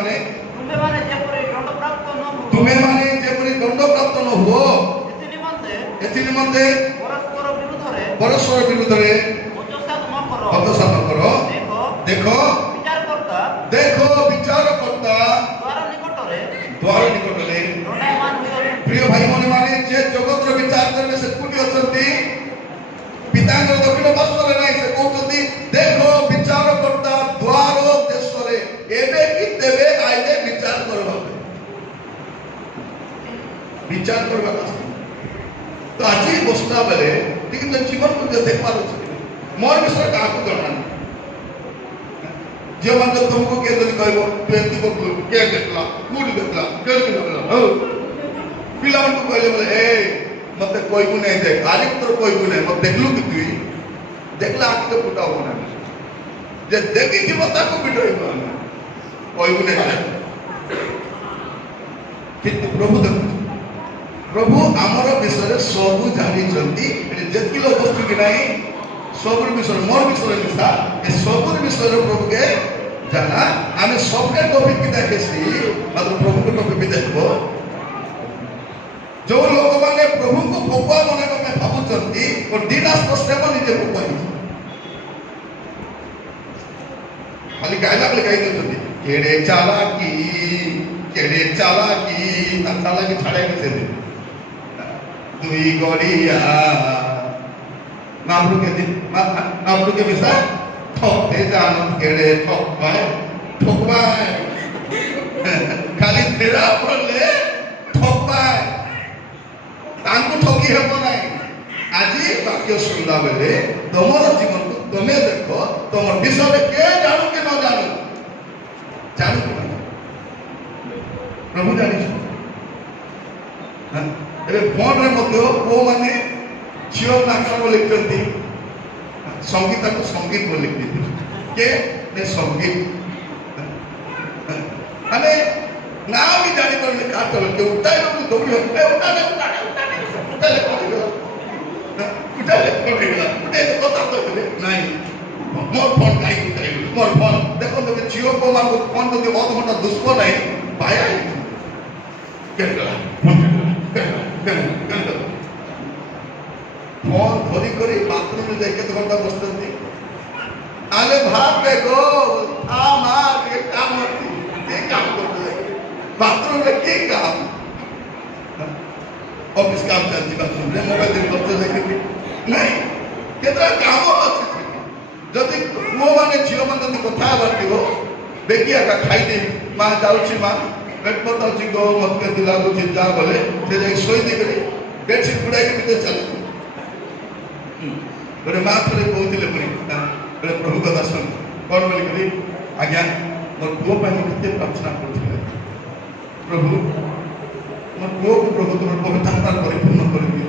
माने तुम्हें माने जेपरी दंड प्राप्त न हो तुम्हें माने जेपरी दंड प्राप्त न हो एथि निमंते परस्पर विरुद्ध रे हतोत्साह न करो देखो विचार करता द्वार निकट रे प्रिय भाई मन माने जे जगत रो विचार करले से कोठी अछंती पितांगर दक्षिण पार्श्व रे नाही से कहउछंती देखो विचार करता द्वार देश रे एबे कि देबे आइले विचार करबा विचार करबा तो आज बसला बेले लेकिन जीवन को देख पारो मोर विषय का को जणा जे मन तुमको के जदी कहबो तू एति बकु के देखला मुडी देखला के देखला हो पिला मन को कहले बोले ए मते कोई को नहीं देख आरे तो कोई को नहीं मत देखलु कि तू देखला आके तो फुटा होना जे देखि कि मता को बिटोइबो कोई को नहीं किंतु प्रभु आमर विषय सब जानी जेतकी लोग वस्तु कि नहीं सब विषय मोर विषय मिशा ए सब विषय प्रभु के जाना आम सबके टॉपिक भी देखेसी मात्र प्रभु को टॉपिक भी देखबो जो लोग माने प्रभु को पपुआ मने में भाबुचंती और दिनास को सेवन निजे पपुआ खाली गायला गाई देछंती केड़े चालाकी चालाकी छाड़े के से दुई गड़िया मामलू के विषय ठोकते जानो केड़े ठोकबाय खाली तेरा पड़ले ठोकबाय तांको ठोकी हेबो नाही আজি वाक्य सुनला बेले तमर जीवन को तमे देखो तमर विषय के जानो के न जानो कि न प्रभु जानि ए फोन रे मध्य को माने झियो नाकर लिखती संगीत को संगीत बोल लिखती के ने संगीत अने ना भी जानी पर लिखा तो के उठाए लोग दौड़ी उठाले कथा तो नहीं मोर फोन काई उठाई मोर फोन देखो तो झियो को मान फोन तो अध घंटा दुष्को नहीं पाया फोन धरी करी बाथरूम में जाके तो घंटा बसते आले भाग देखो ये काम करते बाथरूम में के काम ऑफिस काम चलती बाथरूम में मोबाइल दिन करते देखते नहीं केतरा काम अछि जदि वो माने झियो मन जदि कथा बाटियो बेकिया का खाई दे मां जाउची मां पेट पता छी गो मत के दिला को चिंता बोले से जाई सोई दे करी बेडशीट गुड़ाई के भीतर चल बड़े मां थोड़े कहतिले परी बड़े प्रभु का दर्शन कोन बोली करी आज्ञा मोर पुओ पे हम किते प्रार्थना करथिले प्रभु मोर पुओ को प्रभु तुम पवित्रता परिपूर्ण कर दियो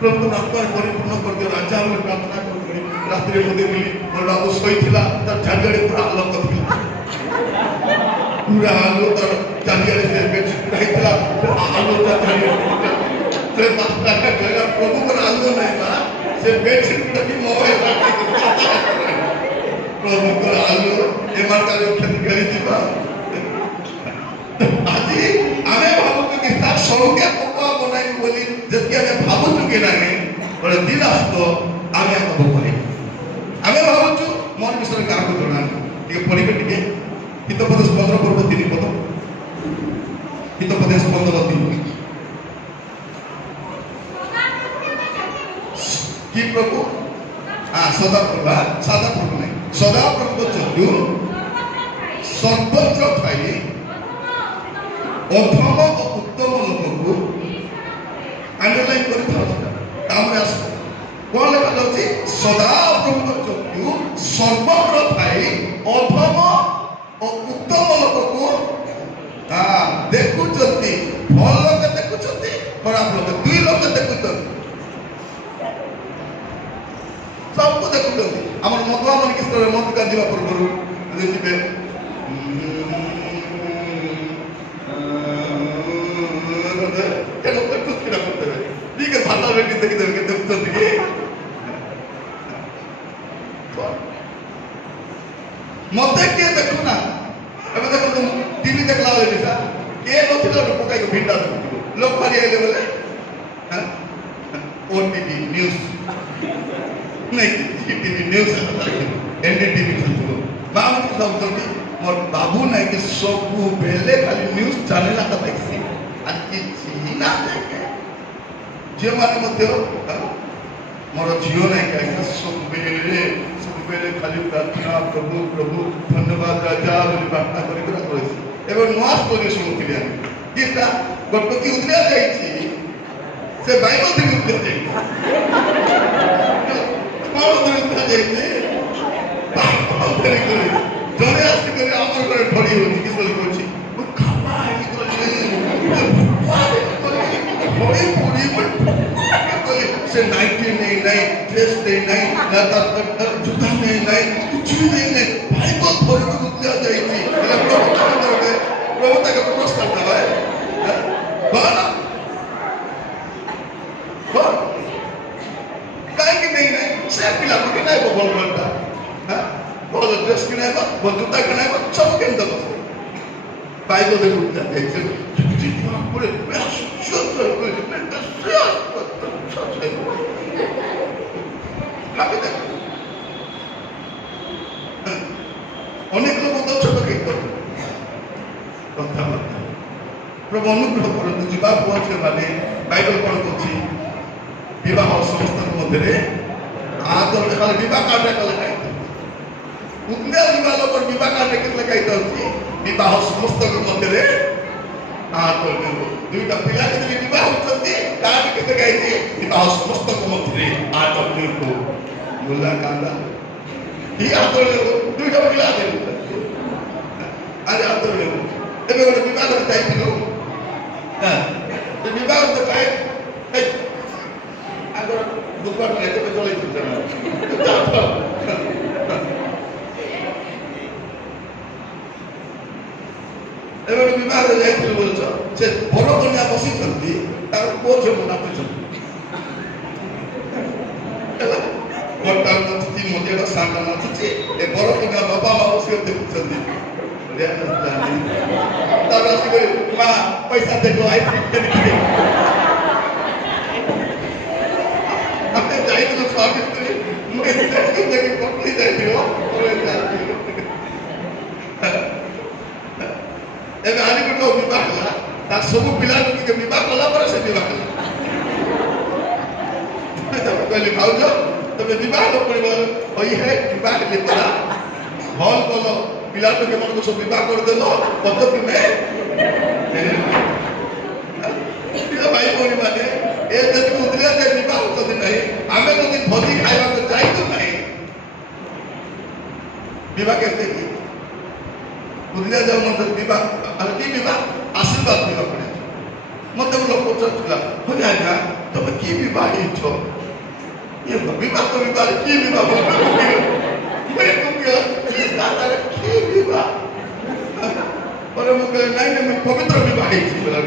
प्रभु तुम आत्मा परिपूर्ण कर दियो राजा बोले प्रार्थना करी रात्रि में देखली मोर बाबू सोई थिला त झाड़गड़े पूरा आलोक थिला पूरा आलोक चांदिया से बेडशीट गुड़ाई थिला आलोक झाड़गड़े से मास्टर का जगह प्रभु को आलो नहीं बा से बेडशीट गुड़ाई मोबाइल प्रभु को आलो ए मार का खेती करी दिबा আজি आमे भाबु कि ता सौके पप्पा बनाई बोली जति आमे भाबु कि नाही बड़े दिन आस्तो आमे को बोली आमे भाबु मन विषय का को जणा के पढिबे टिके हितोपदेश 15 पर्व 3 पद हितोपदेश 15 3 कि प्रभु सदा प्रभु नहीं सदा प्रभु चलू सर्वत्र थाई अधम और उत्तम लोक को अंडरलाइन कर कौन लिखा जाऊँगी सदा प्रभु चलू सर्वत्र थाई अधम और उत्तम लोक को देखुंती भल लोक देखुंती खराब लोक दुई लोक देखुंती सबको देखुंती आम मधुआ मन किस मत का जीवा पूर्व जी मत किए देखुना देखो टीवी ये नथिला पकाई भिंडा लोक भारी आइले बोले ओटीटी न्यूज नहीं टीवी न्यूज एनडीटीवी चलतो बाबू सब जल्दी मोर बाबू नहीं कि सब बेले खाली न्यूज चैनल आता पाइसी आज किछि ना देखे जे माने मध्य मोर जियो नहीं कि सब बेले खाली प्रार्थना प्रभु प्रभु धन्यवाद राजा बोली प्रार्थना करी कर रहिसी एवं नुआ स्टोरी सुनुथिले हम किटा गटकी उदरिया जाईछि से बाइबल थी उदरिया जाईछि कोन उदरिया जाईछि बाइबल थी करी जने आसी करे आमर करे ढोली होनी किस बोली कोछि ओ खावा ही कोछि होई पूरी बोल से 1999 ड्रेस नहीं ना तर जूता नहीं कुछ भी नहीं बाइबल थोड़ी को उदरिया जाईछि प्रभु तक प्रश्न करता है कौन कहीं कि नहीं से पिला को नहीं वो बोल बोलता हां बोल ड्रेस की नहीं बोल जूता की नहीं सब के अंदर बाइबल दे उठता है पूरे शुद्ध पूरे अनेक लोग तो छोट के कथाबार्ता प्रभु अनुग्रह करते जीवा पुआ झील मैंने बाइबल कौन कौन विवाह समस्त मध्य आदर खाली विवाह कार्ड उतने जीवा लोग विवाह कार्ड के विवाह समस्त मध्य आदर दुईटा पिला के विवाह होती कार्ड के विवाह समस्त मध्य आदर मुला कांदा ही आदर दुईटा पिला अरे आदर ଏବେ ଗୋଟେ ବିବାହରେ ଯାଇଥିଲୁ ବିବାହ ତ କାଏ ଆଗର ଦୁଃଖ ନାହିଁ ତେବେ ଚଳେଇଛୁ ଏବେ ଗୋଟେ ବିବାହରେ ଯାଇଥିଲୁ ବୋଲୁଛ ସେ ବର କନ୍ୟା ବସିଛନ୍ତି ତାର ପୁଅ ଝିଅ ନାଚୁଛନ୍ତି ହେଲା ବଡଟା ନାଚୁଛି ମଝିଆଟା ସାନଟା ନାଚୁଛି ଏ ବର କନ୍ୟା ବାପା ମା ବସିକି ଦେଖୁଛନ୍ତି पैसा देखो अपने जाइए स्वागत सब पिला कला से कहली भाज तुम बड़ा हल कल पिला के मन को सब विवाह कर देलो पद्धति में भाई भौणी माने ए जति उदरिया जे विवाह होती नहीं आमे जति भोजी खाइबा को जाई तो नहीं विवाह कहते कि उदरिया जब मन विवाह की विवाह आशीर्वाद विवाह पड़े मतलब लोग पूछला हो जाएगा तुम की विवाह ही छो ये विवाह तो विवाह की विवाह मैं को क्या दादा की विवाह और मुझे नहीं मैं पवित्र विवाह ही थी बोला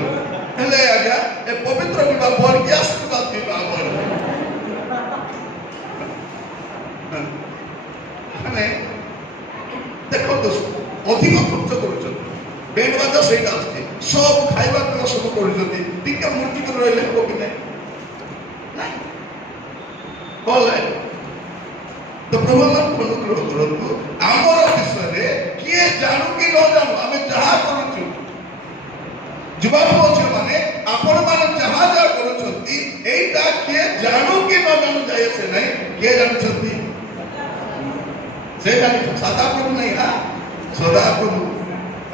हेले आज्ञा ए पवित्र विवाह बोल के आशीर्वाद विवाह बोल माने देखो दोस्त अधिक खर्च करूछन बैंड बाजा सेटा आछे सब खाइबा को सब करूछन टिका मूर्ति कर रहले को कि नहीं बोले तो प्रभु मन अनुग्रह करतु आमर विषय किए जानू कि न जानू आमे जहा करूछु जुवा पहुंचे माने आपण माने जहा जा करूछंती एटा किए जानू कि न जानू जाय से नहीं किए जानू छंती से जानी सदा प्रभु नहीं हा सदा प्रभु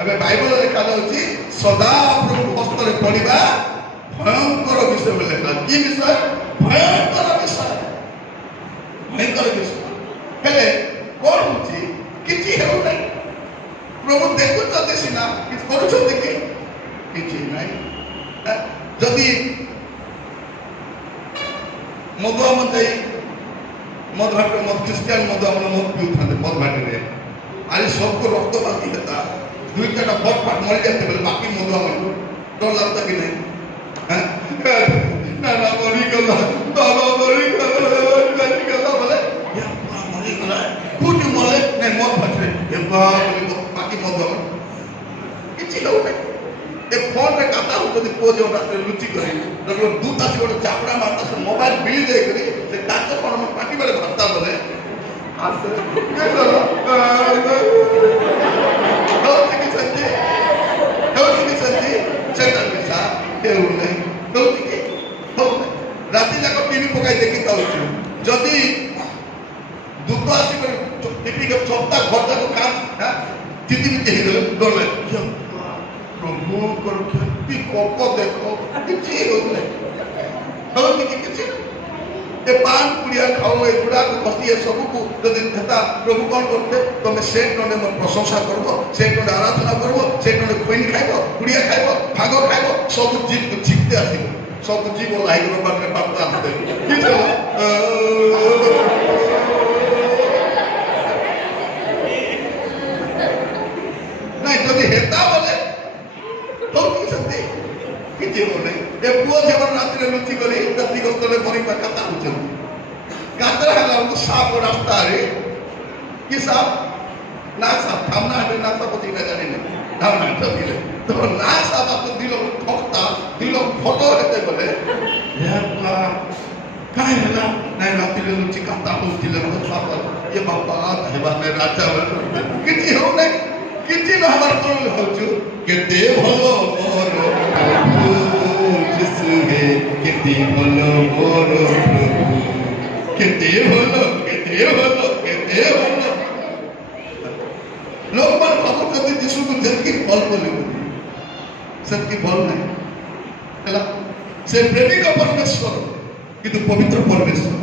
अबे बाइबल लिखा होची सदा प्रभु हस्ତରେ पढिबा भयंकर विषय लिखा की विषय भयंकर विषय हेले कौन होची किछि हेउ नै प्रभु देखुछते सिना कि करूछते कि किछि नै जदि मधुआ मते मध भाट मध क्रिश्चियन मधुआ मध पिउथाते मध भाट रे आरे सबको रक्त बाकी हेता दुई चारटा बट फाट मरि जाते बेले बाकी मधुआ मन डर लागता कि नै ना ना मरि गला बाबा मरि गला बोले कुछ मले नहीं मत भटरे बाकी मत किसी लोग नहीं ए फोन रे काता हो जदी को जो रात लुचि करे जब दूत आसी गोटे चापड़ा मारता से मोबाइल बिल दे करी से काता कोन हम पार्टी वाले भरता बोले आसे के चलो तो की संजी चेतन मिसा के उन्हें तो की हो राती जाक टीवी पकाई देखि ताउछु जदी दूत आसी कर टीवी के चोपता घर जाक काम तिति तिति हे डर लागे प्रभु कर क्षति कोप देखो किछि होले हो किछि ए पान पुड़िया खाओ ए गुड़ा को बस्ती ए सब को जदि हेता प्रभु कोन करते तमे सेट नने मन प्रशंसा करबो सेट नने आराधना करबो सेट नने कोइन खाइबो पुड़िया खाइबो भागो खाइबो सब जीव को छिकते आथिबो सब जीव लाइक रो बारे पापा आते किछि नहीं जदि हेता बोले तो की सकते किछि बोले ए पुओ जबर रात रे लुचि करी दत्ती गस्तले परी कथा होचन गात्र हला तो साप रास्ता रे कि साप ना साप थामना है ना साप पति ना जाने नहीं थामना तो दिले तो ना साप तो दिलो ठोकता दिलो फोटो हेते बोले या काय हला ना रात रे लुचि कथा होतिले मत साप ये बाबा हेबा में राजा किछि हो नहीं किछि न हमर कोन होचु केते भलो मोर प्रभु यीशु हे केते भलो मोर प्रभु केते भलो लोग पर प्रभु कति यीशु को जबकि फल बोले सबकी फल नहीं हला से प्रेमी का परमेश्वर किंतु पवित्र परमेश्वर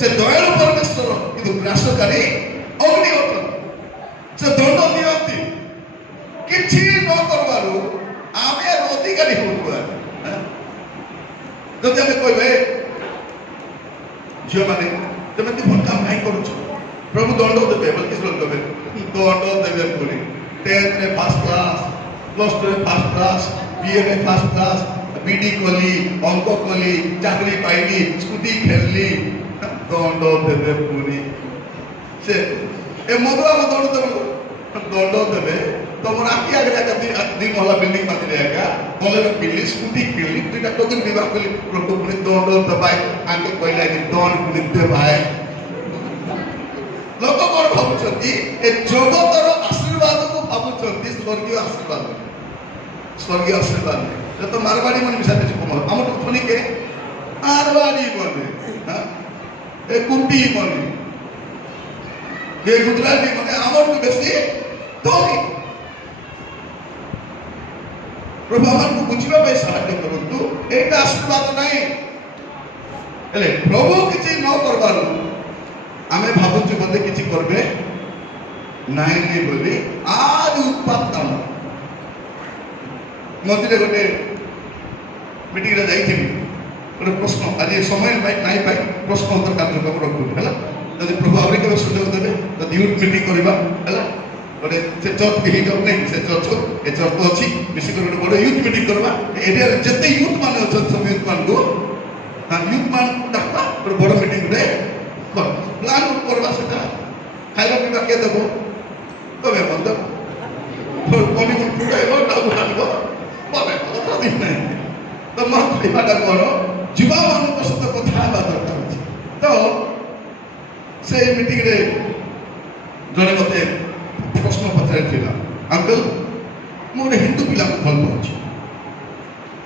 से दयालु परमेश्वर किंतु विनाशकारी अग्नि अटल से दंड दियंती किछि न करबारु आमे अधिकारी होबा जब जब कहबे झियो माने तमे ती भल काम नहीं करू प्रभु दंड देबे बल्कि लोग देबे दंड देबे पूरी 10th रे फर्स्ट क्लास प्लस 2 रे फर्स्ट क्लास बीए रे फर्स्ट क्लास बीडी कोली अंक कोली चाकरी पाइली स्कूटी खेलली दंड देबे पूरी से ए मधुआ दंड देबे तमर आखि आगे जाके दिन वाला बिल्डिंग माते आगा बोले बिल्ली स्कूटी बिल्ली दुटा टोकन विवाह कली प्रभु पुनी दंड दबाई आके कहला कि दंड पुनी देबाय लोक कोन भाबुचंती ए जगतर आशीर्वाद को भाबुचंती स्वर्गीय आशीर्वाद जे तो मारवाड़ी मन मिसाते कोमल हम तो थोनी के मारवाड़ी बने हां ए कुंडी बने ये गुजराती बने हमर तो बेसी तोनी प्रभु हमको बुझिबा पे साहाय्य करंतु एटा आशीर्वाद नहीं हेले प्रभु किछि न करबारु आमे भाबुछु बंदे किछि करबे नाही नै बोली आज उत्पात काम मतिरे गोटे मीटिंग रे जाइथिबी गोटे प्रश्न आज समय नाही पाई प्रश्न उत्तर कार्यक्रम रखु हैला यदि प्रभु आबे के सुযোগ देबे यदि यूथ मीटिंग करबा हैला गोटे से चर्च के हिट नहीं से चर्च ए चर्च तो अच्छी मिसी कर गोटे यूथ मीटिंग करबा एरिया जते यूथ माने अछन सब यूथ मान को हां यूथ मान डाकबा गोटे बड़ मीटिंग रे कर प्लान करबा सेटा खाइबा पीबा के देबो तबे बंद तो कोनी को फुटाइबो डाउ हालबो बोले कथा दिन नहीं तो मन खाइबाटा करो जीवा मान को सत कथा बा दरकार अछि तो से मीटिंग रे जने मते प्रश्न पत्र थिला अंकल मोरे हिंदू पिला को भल पहुंची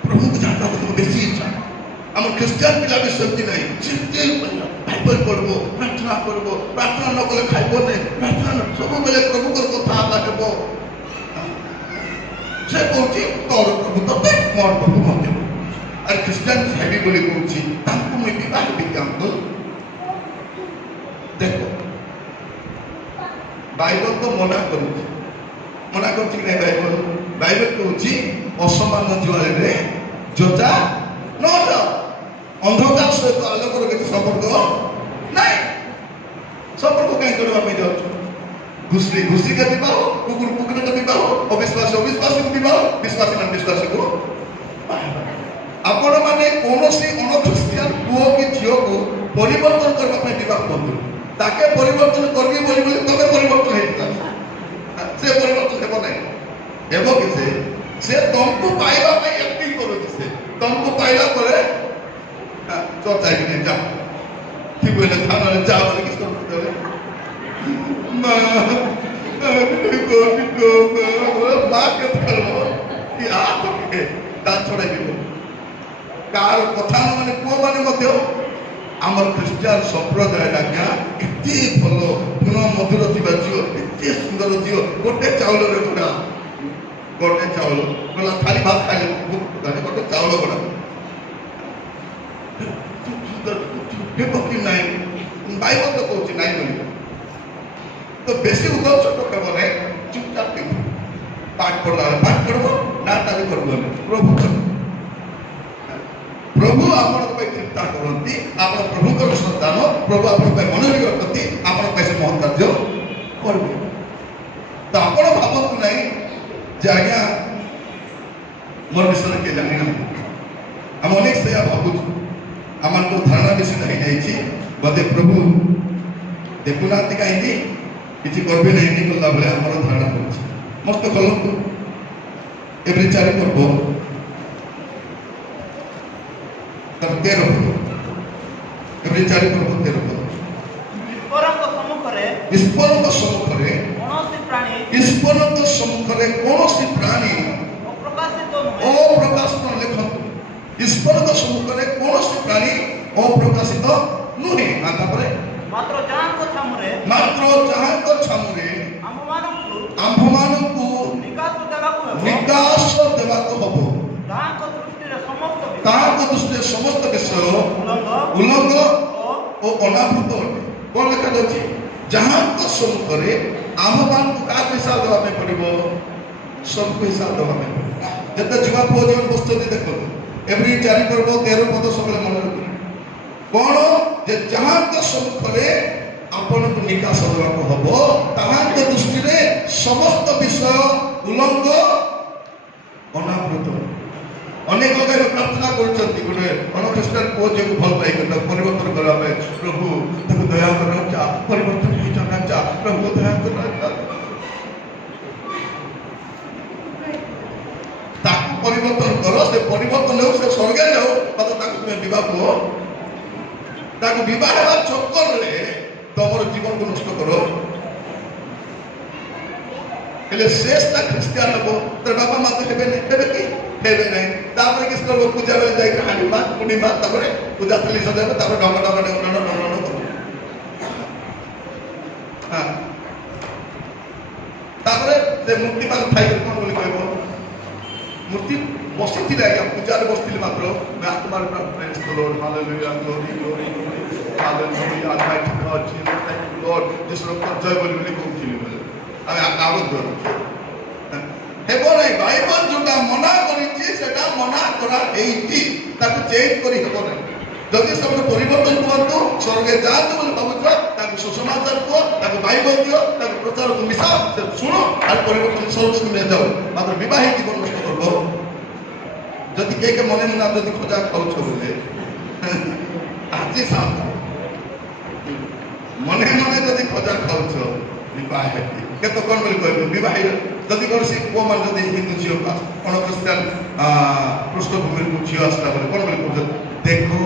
प्रभु को जानता तो बेसी इच्छा हम क्रिश्चियन पिला भी शक्ति नहीं चिंते बाइबल पढ़बो प्रार्थना न कले खाइबो नहीं प्रार्थना सब बेले प्रभु को कथा आला हेबो से पहुंची तोर प्रभु तते मोर प्रभु मते और क्रिश्चियन हेबी बोली पहुंची तांको मैं विवाह भी अंकल देखो बाइबल तो मना करूची कि नहीं बाइबल कहूची असमान ज्वाले रे जोजा न जा अंधकार सहित आलोकर के संपर्क नहीं संपर्क कहीं करबा पे जाउछु घुसरी के विवाह कुकुर के विवाह अविश्वासी को विवाह विश्वासी न विश्वासी को आपण माने कोनोसी अनख्रिस्टियन पुओ की झियो को परिवर्तन करबा पे विवाह करबो ताके परिवर्तन करबी बोली तबे परिवर्तन हेता से परिवर्तन हेबो नै हेबो कि से तुमको पाइबा पे एक्टिंग करो जिसे तुमको पाइला करे चर्चा की नहीं जा ठीक बोले थाना ले जा बोले किसको बोलते हैं बात करो कि आप के दांत छोड़ा दियो कार कथा माने को माने मध्य आमर ख्रिस्टियान संप्रदाय आज्ञा एते भलो गुण मधुर थिबा जियो एते सुंदर जियो गोटे चावल रे गुडा गोटे चावल गला खाली भात खाइले गाने गोटे चावल गुडा के पकी नाही बाइबल तो कहूची नाही बोली तो बेसी उदर छोट खबर है चुपचाप के पाठ पढ़ो ना ताली करबो प्रभु आपण पे चिंता करती आपण प्रभु को संतान प्रभु आपण पे मनोनिवेश करती आपण पे से महत्व कार्य करबे तो आपण भावतु नहीं जे आज्ञा मोर विषय के जानि हम अनेक से भाबु आमन को धारणा विषय नहीं जाइछि बदे प्रभु देखुनाती कहीं किसी करबे नहीं निकलला भले हमर धारणा होछि मस्त कलंक एवरी चारि पर्व तब 13 एवरी चारि पर्व 13 ईश्वरक सम्मुखरे कौनसी प्राणी अप्रकाशित लिखत ईश्वरक सम्मुखरे कौनसी प्राणी अप्रकाशित नुहे मात्र जाहांको छामुरे आम्भमानंकु निकास देवाको हबो ताहाको दृष्टिरे समस्त विषय उल्लंघ और अनावृत अटे कौन लिखा जाए जहांको सम्मुखरे आम्भमानंकु का हिसाब देवा में पड़िबो सबको हिसाब देवा में जते जुवा पुओ जन बसते देखो एवरी चारि पर्व 13 पद सबले मन रखो कौन जे जहांको सम्मुखरे आपनको निकास देवाको हबो ताहाको दृष्टिरे समस्त विषय उल्लंघ अनावृत अनेक लोग प्रार्थना करछंती गोटे अनख्रिस्टान को जे भल पाई गला परिवर्तन करा में प्रभु ताको दया करा चा परिवर्तन हो जाना चा प्रभु दया करा ताको परिवर्तन करो से परिवर्तन हो से स्वर्ग जाओ पता ताको तुम्हें विवाह को ताको विवाह हेबा चक्कर रे तमर जीवन को नष्ट करो हेले श्रेष्ठ क्रिश्चियन लोग तर बाबा माते हेबे की हेबे नहीं तापर किस लोग पूजा बेले जाई हांडी मात पुडी मात तापर पूजा चली सदा तापर डंग हां तापर से मुक्ति पाक थाई कोन बोली कहबो मूर्ति बसिथि लागा पूजा रे बसिथि मात्र मैं आत्मार praise the lord hallelujah glory glory hallelujah almighty God Jesus thank you Lord जिस लोग को जय बोली कहउथिली আমি আবদ্ধ হেবো নাই বাইবেল যেটা মনা করিছি সেটা মনা করা এইটি তাকে চেঞ্জ করি হেবো নাই যদি সব পরিবর্তন করতো স্বর্গে যাতে বলে ভাবুছ তাকে সুসমাচার কো তাকে বাইবেল দিও তাকে প্রচার কো মিশাও সে শুনো আর পরিবর্তন স্বর্গ নিয়ে যাও মাত্র বিবাহিত জীবন নষ্ট করবো যদি কে কে মনে না যদি খোঁজা খাওছ বলে আজি সাথ মনে মনে যদি খোঁজা খাওছ विवाह केत कौन बोली कहबे विवाह जदि कौन से को मान जदि हिंदू झियो कोन क्रिश्चियन पृष्ठभूमि को झियो आसला बोले कौन बोली कहबे देखो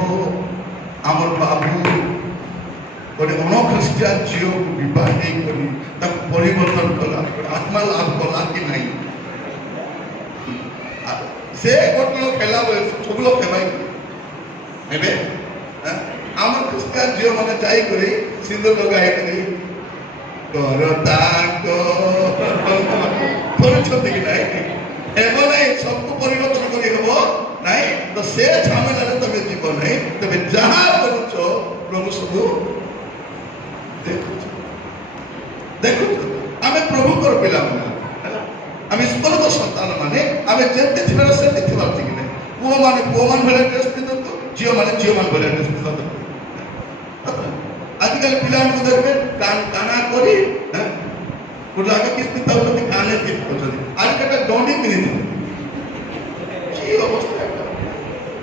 हमर बाबू गोटे अन क्रिश्चियन झियो को विवाह नहीं करी तक परिवर्तन कला आत्मा लाभ कला कि नहीं से गोटे लोग खेला बोले सब लोग खेबाई हेबे हमर क्रिश्चियन झियो माने जाई करी सिंदूर लगाई करी करताको करछथि कि नाही हेबो नाही सबको परिवर्तन करी हेबो नाही तो से झमेला रे तबे जीवन नाही तबे जहां करूछो प्रभु सब देखो आमे प्रभु कर पिला आमे ईश्वर को संतान माने आमे जेते थिबार से थिबार कि नाही पुओ मान भले ड्रेस पिंदतो झियो मान भले ड्रेस पिंदतो आजकल पिला को देखबे काना करी पुरा के किस पिता होते काने के होते आज के डोंडी पिनी की अवस्था है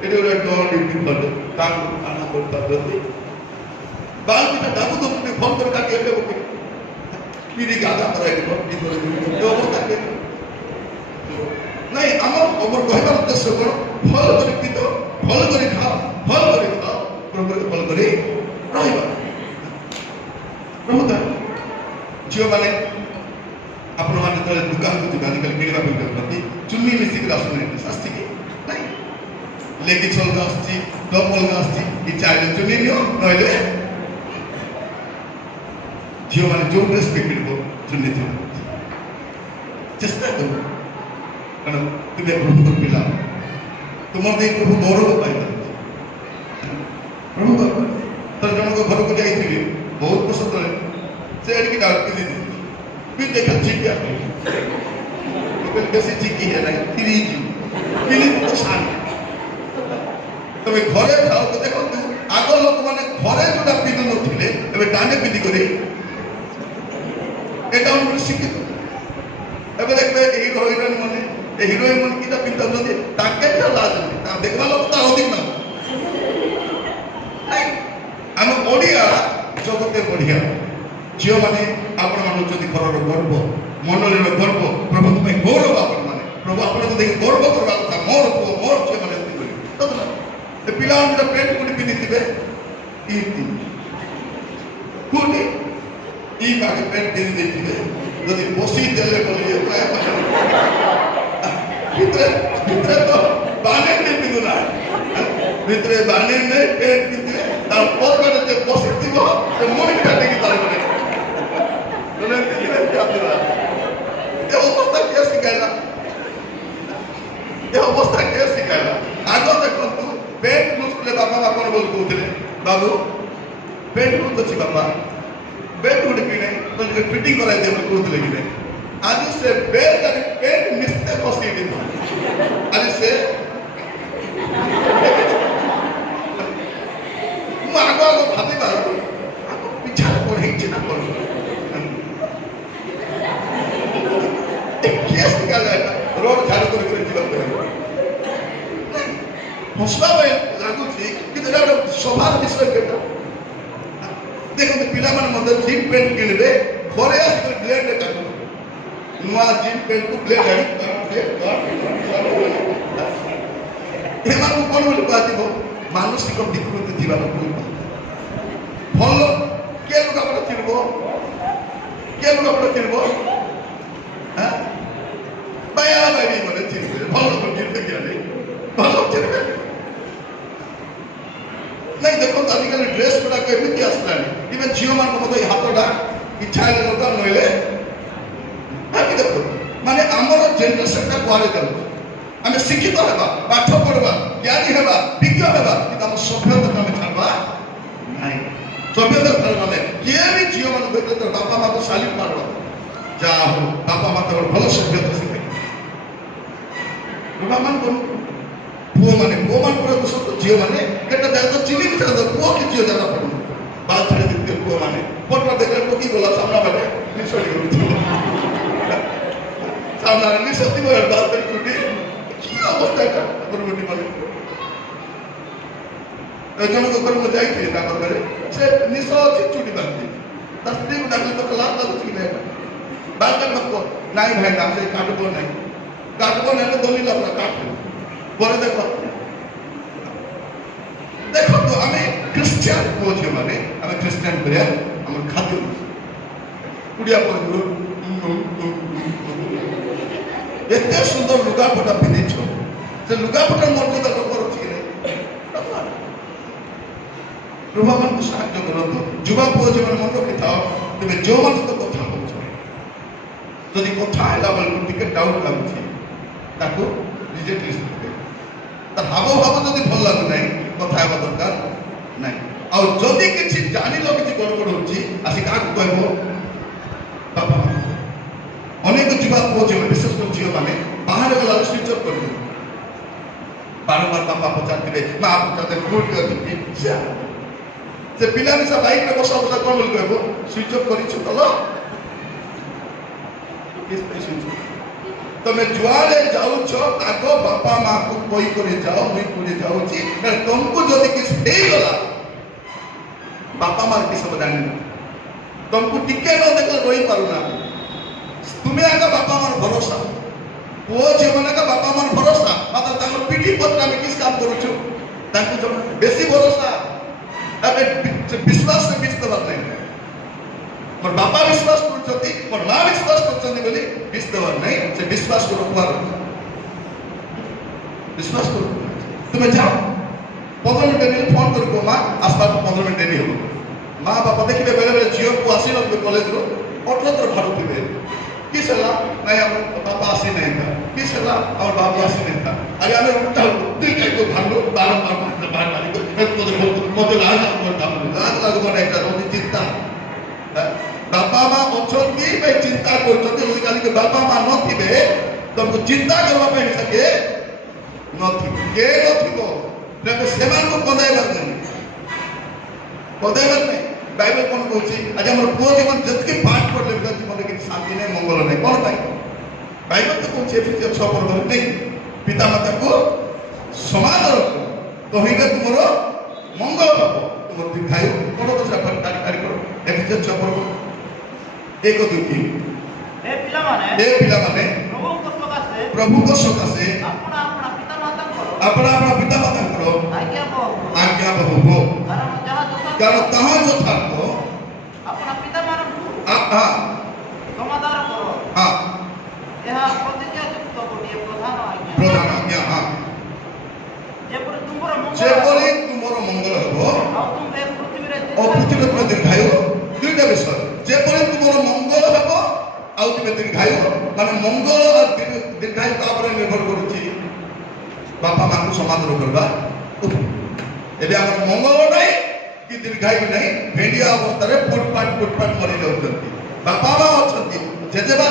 एडे डोंडी पिन कान काना करता होते बाल पिता दाबू तो अपने फोन कर के एडे को पीरी गादा कराई को ये अवस्था के ନାଇଁ ଆମର କହିବାର ଉଦ୍ଦେଶ୍ୟ କ'ଣ? ଭଲ କରି ପିତ, ଭଲ କରି ଖାଅ, ଭଲ କରି ଖାଅ, ପ୍ରଭୁରେ ଭଲ କରି ରହିବା। ପ୍ରଭୁ ଝିଅମାନେ ଆପଣମାନେ ଯେତେବେଳେ ଦୋକାନକୁ ଯିବେ ଆଜିକାଲି କିଣିବା ପାଇଁ ଯାଉଛନ୍ତି ଚୁନି ମିଶିକି ଆସୁନାହାନ୍ତି ଶାସ୍ତିକି ନାଇଁ ଲେଗିସ୍ ଅଲଗା ଆସୁଛି, ଟପ୍ ଅଲଗା ଆସୁଛି, ଇଚ୍ଛା ହେଲେ ଚୁନି ନିଅ ନହେଲେ ଝିଅମାନେ ଯୋଉ ଡ୍ରେସ୍ ବି କିଣିବ ଚୁନି ଥିବ। ଚେଷ୍ଟା କର କାରଣ ତୁମେ ପ୍ରଭୁଙ୍କର ପିଲା, ତୁମର ଦେଇ ପ୍ରଭୁ ଗୌରବ ପାଇପାରୁଛି। ପ୍ରଭୁ ଥରେ ଜଣଙ୍କ ଘରକୁ ଯାଇଥିଲି ବହୁତ ବର୍ଷ ତଳେ, ସେ ଏଠିକି ଡାକି ବି ଦେଖା ଚିକିଆ ବେଶୀ ଚିକି ହେ ନାହିଁ ଫିରି ତ ସାନ ତମେ ଘରେ ଖାଅ ତ ଦେଖନ୍ତୁ ଆଗ ଲୋକମାନେ ଘରେ ଯୋଉଟା ପିନ୍ଧୁ ନଥିଲେ ଏବେ ଡାନେ ପିନ୍ଧି କରି এটা আমরা শিক্ষিত। এবার দেখবে হিরোইন মানে এই হিরোইন মানে কিটা পিন্ধাউଛନ୍ତି তাকে লাজନ୍ତି ତା ଦେଖିବା ଲୋକ ତା ଅଧିକ ନା ଆମ ଓଡ଼ିଆ ଜଗତେ ବଢ଼ିଆ ଝିଅମାନେ ଆପଣମାନେ ହେଉଛନ୍ତି ଘରର ଗର୍ବ, ମଣ୍ଡଳୀର ଗର୍ବ, ପ୍ରଭୁଙ୍କ ପାଇଁ ଗୌରବ ଆପଣମାନେ। ପ୍ରଭୁ ଆପଣଙ୍କୁ ଦେଖି ଗର୍ବ କରିବା କଥା, ମୋର ପୁଅ ମୋର ଝିଅମାନେ ଏମିତି ବୋଲି ଏ ପିଲାମାନେ ଯୋଉଟା ପ୍ୟାଣ୍ଟ କୋଉଠି ପିନ୍ଧିଥିବେ କୋଉଠି ଇ କାକେ ପ୍ୟାଣ୍ଟ ପିନ୍ଧି ଦେଇଥିବେ ଯଦି ବସି ଦେଲେ ବୋଲି ଭିତରେ ତ ବାନେ ନେଇ ପିନ୍ଧୁ ନା ଭିତରେ ବାନେ ନେଇ ପ୍ୟାଣ୍ଟ ପିନ୍ଧିଲେ ତାର ପରମାନେ ଯେ ବସିଥିବ ସେ ମଣିଟା ଦେଖି ପାରିବନି। ଏ ଅବସ୍ଥା କିଏ ଶିଖାଇଲା? ଏ ଅବସ୍ଥା କିଏ ଶିଖାଇଲା? ଆଗ ଦେଖନ୍ତୁ ପ୍ୟାଣ୍ଟ ଲୁଜ୍ ବାପା ବାପା ବୋଲି କହୁଥିଲେ ବାବୁ ପ୍ୟାଣ୍ଟ ଲୁଜ୍ ଅଛି ବାପା ବେଲ୍ଟ ଗୋଟେ କିଣେ ତ ଫିଟିଂ କରାଇ ଦେ ବୋଲି କହୁଥିଲେ କି ନାହିଁ। ଆଜି ସେ ବେଲ୍ଟ ଆଜି ପ୍ୟାଣ୍ଟ ମିଶତେ ବସି ଆଜି ସେ ମୁଁ ଆଗ ଭାବିବା ପିଛା କଣ ହେଇଛି ନା କଣ କିଏ ଶିଖାଲା ରୋଡ ଝାଡୁ କରି ଯିବା ହସବା ପାଇଁ ଲାଗୁଛି କିନ୍ତୁ ଏଇଟା ଗୋଟେ ସ୍ୱଭାବ ବିଷୟ କେଟା ଦେଖନ୍ତୁ ପିଲାମାନେ ମଧ୍ୟ ଜିନ୍ ପ୍ୟାଣ୍ଟ କିଣିବେ ଘରେ ଆସିକି ବ୍ଲେଡରେ କାଟୁ ନୂଆ ଜିନ୍ ପ୍ୟାଣ୍ଟକୁ ବ୍ଲେଡ୍ ଆଣି ଏମାନଙ୍କୁ କ'ଣ ବୋଲି କୁହାଯିବ? ମାନସିକ ବିକୃତି ଥିବା ଲୋକ। ଭଲ କିଏ ଲୁଗାପଟା କିଣିବ? କିଏ ଲୁଗାପଟା କିଣିବ? ବାୟା ବାଇ ମାନେ ଚିନ୍ହିବେ ଭଲ ଚିନ୍ହିବେ କିଆଣି ଭଲ ଚିନ୍ହିବେ ନାଇଁ। ଦେଖନ୍ତୁ ଆଜିକାଲି ଡ୍ରେସ୍ ଗୁଡାକ ଏମିତି ଆସିଲାଣି ଇଭେନ୍ ଝିଅମାନଙ୍କ ମଧ୍ୟ ଏଇ ହାତଟା ଇଚ୍ଛା ହେଲେ ଲଗା ନହେଲେ କାହିଁକି ଦେଖନ୍ତୁ ମାନେ ଆମର ଜେନେରେସନଟା କୁଆଡ଼େ ଯାଉଛି? ଆମେ ଶିକ୍ଷିତ ହେବା, ପାଠ ପଢିବା, ଜ୍ଞାନୀ ହେବା, ବିଜ୍ଞ ହେବା କିନ୍ତୁ ଆମ ସଭ୍ୟତାକୁ ଆମେ ଛାଡବା ନାହିଁ। ସଭ୍ୟତା ଛାଡବା ନାହିଁ। କିଏ ବି ଝିଅମାନଙ୍କୁ ଦେଖେ ବାପା ମାଆକୁ ସାଲିଟ୍ ମାରିବ ଯାହା ହଉ ବାପା ମା ତାଙ୍କର ଭଲ ସଭ୍ୟତା ଶିଖେ। ପୁଅମାନଙ୍କର ସତ ଝିଅମାନେ କେତେ ଜାଗା ଚିନି ପୁଅ କି ଝିଅ ଜାଗା ପଡୁନି ବାଦ ଛାଡ଼ି ଦେଇଥିଲେ ପୁଅମାନେ ପଟରା ଦେଖିଲେ ପକି ଗଲା ସାମ୍ନା ବାଟେ ନିଶୋଡ଼ି କରୁଥିବ ସାମ୍ନାରେ ନିଶୋଥିବ ବାଦ କରି ଚୁଟି କି ଅବସ୍ଥା ଏଟା ଗୁରୁମୁଟି ମାନେ ଜଣଙ୍କ ଘରେ ମୁଁ ଯାଇଥିଲି ତାଙ୍କ ଘରେ ସେ ନିଶ ଅଛି ଚୁଟି ବାନ୍ଧି ତା ସ୍ତ୍ରୀକୁ ଡାକିଲି ତ ଲାଭ ଲାଗୁଛି କି ନାହିଁ ବାଦ କାଟବ ନାଇଁ ଭାଇ ନା ସେ କାଟବ ନାହିଁ ଦଲିଲା ପୁରା କାଟିବ ପରେ ଦେଖନ୍ତୁ ଆମେ ଖ୍ରୀଷ୍ଟିଆନ ପୁଅ ଝିଅମାନେ ଆମେ ଖ୍ରୀଷ୍ଟିଆନ କରିବା ଆମର ଖାଦ୍ୟ କୁଡ଼ିଆ ପୂର୍ବରୁ ଏତେ ସୁନ୍ଦର ଲୁଗାପଟା ପିନ୍ଧିଛ ସେ ଲୁଗାପଟାର ମର୍ଯ୍ୟାଦା ଲୋକ ଅଛି କି ନାହିଁ? ପ୍ରଭୁମାନଙ୍କୁ ସାହାଯ୍ୟ କରନ୍ତୁ। ଯୁବା ପୁଅ ଝିଅମାନେ ମନେ ରଖିଥାଅ ତେବେ ଯେଉଁମାନେ ସହିତ କଥା କହୁଛ ଯଦି କଥା ହେଲା ବେଳକୁ ଟିକେ ଡାଉଟ୍ ଲାଗୁଛି ତାକୁ ରିଜେକ୍ଟ ଲିଷ୍ଟ କରିବେ। ତାର ହାବଭାବ ଯଦି ଭଲ ଲାଗୁନାହିଁ କଥା ହେବା ଦରକାର ନାହିଁ। ଆଉ ଯଦି କିଛି ଜାଣିଲ କିଛି ଗଡ଼ବଡ଼ ହଉଛି ଆସି କାହାକୁ କହିବ? ବାପା ମା। ଅନେକ ଯୁବା ପୁଅ ଝିଅ ବିଶେଷ କରି ଝିଅମାନେ ବାହାରେ ଗଲାବେଳେ ସୁଇଚ୍ ଅଫ୍ କରିଦେବେ। ବାରମ୍ବାର ବାପା ପଚାରିଥିବେ ମା ପଚାରିଥିବେ କୋଉଠି ଅଛନ୍ତି ସେ ପିଲା ମିଶା ବାଇକରେ ବସା ବସା କ'ଣ ବୋଲି କହିବ? ସୁଇଚ୍ ଅଫ୍ କରିଛୁ ତଲ ତମେ ଯୁଆଡେ ଯାଉଛ ଆଗ ବାପା ମାକୁ କହି କରି ଯାଅ ମୁଇଁ କୋଉଠି ଯାଉଛି ତମକୁ ଯଦି କିଛି ହେଇଗଲା ବାପା ମା କି ସବୁ ଜାଣିନ ତମକୁ ଟିକେ ନ ଦେଖିଲେ ରହିପାରୁନା ତୁମେ ଆଗ ବାପା ମାର ଭରସା पुओ झील मानक बापा मान भरोसा मात्र तांकर पिठी पत्र आम किस काम करूछु तांको जो बेसी भरोसा ताके विश्वास से बीच दबार नहीं मोर बापा विश्वास करछथि मोर मां विश्वास करछथि बोली बीच दबार नहीं से विश्वास को रखबार विश्वास करो तुम्हें जाओ 15 मिनट देरी फोन करको मां आसपास 15 मिनट देरी हो मां बापा देखिबे बेले बेले झियो को आसी न कॉलेज रो अठोतर भाड़ुथिबे किस हला नहीं हम बापा आसी नहीं था किस हला और बापा आसी नहीं था अरे हमें उल्टा दुई कई को भालो बारंबार बाहर मारी को मते लाज लागो नहीं था रोटी चिंता बापा मां अछंती पे चिंता करछथि रोज काली के बापा मां न थिबे तुमको चिंता करबा पे सके के नथिबो लेकिन सेमान को कदाइबार नहीं बाइबल कौन कहूँ आज आम पुओ जीवन जितकी पाठ पढ़ले जीवन कि शांति नहीं मंगल नहीं कौन पाई बाइबल तो कहूँ एफिसियंस 6 नहीं पिता माता को समान रखो तो होगा तुम मंगल हम तुम दीर्घायु कौन तो कार्य करो एफिसियंस 6 एक दुखी ए पिला माने प्रभु को सकाशे अपना पिता माता करो आज्ञा बहु हो कारण तहाँ जो था को अपना पिता मानव समाधान करो यह प्रतिज्ञा युक्त गोटे प्रधान आज्ञा जेपरि तुमरो मंगल हो आ तुम ए पृथ्वी रे दीर्घायु दुईटा विषय जेपरि तुमरो मंगल हो आ तुम दीर्घायु माने मंगल और दीर्घायु का ऊपर निर्भर करूची बापा मां को समाधान करबा एबे हम मंगल नहीं कि दीर्घायु नहीं भेड़िया अवस्था रे फुटपाट मरी जाउछंती बापा मां अछंती जेजेबा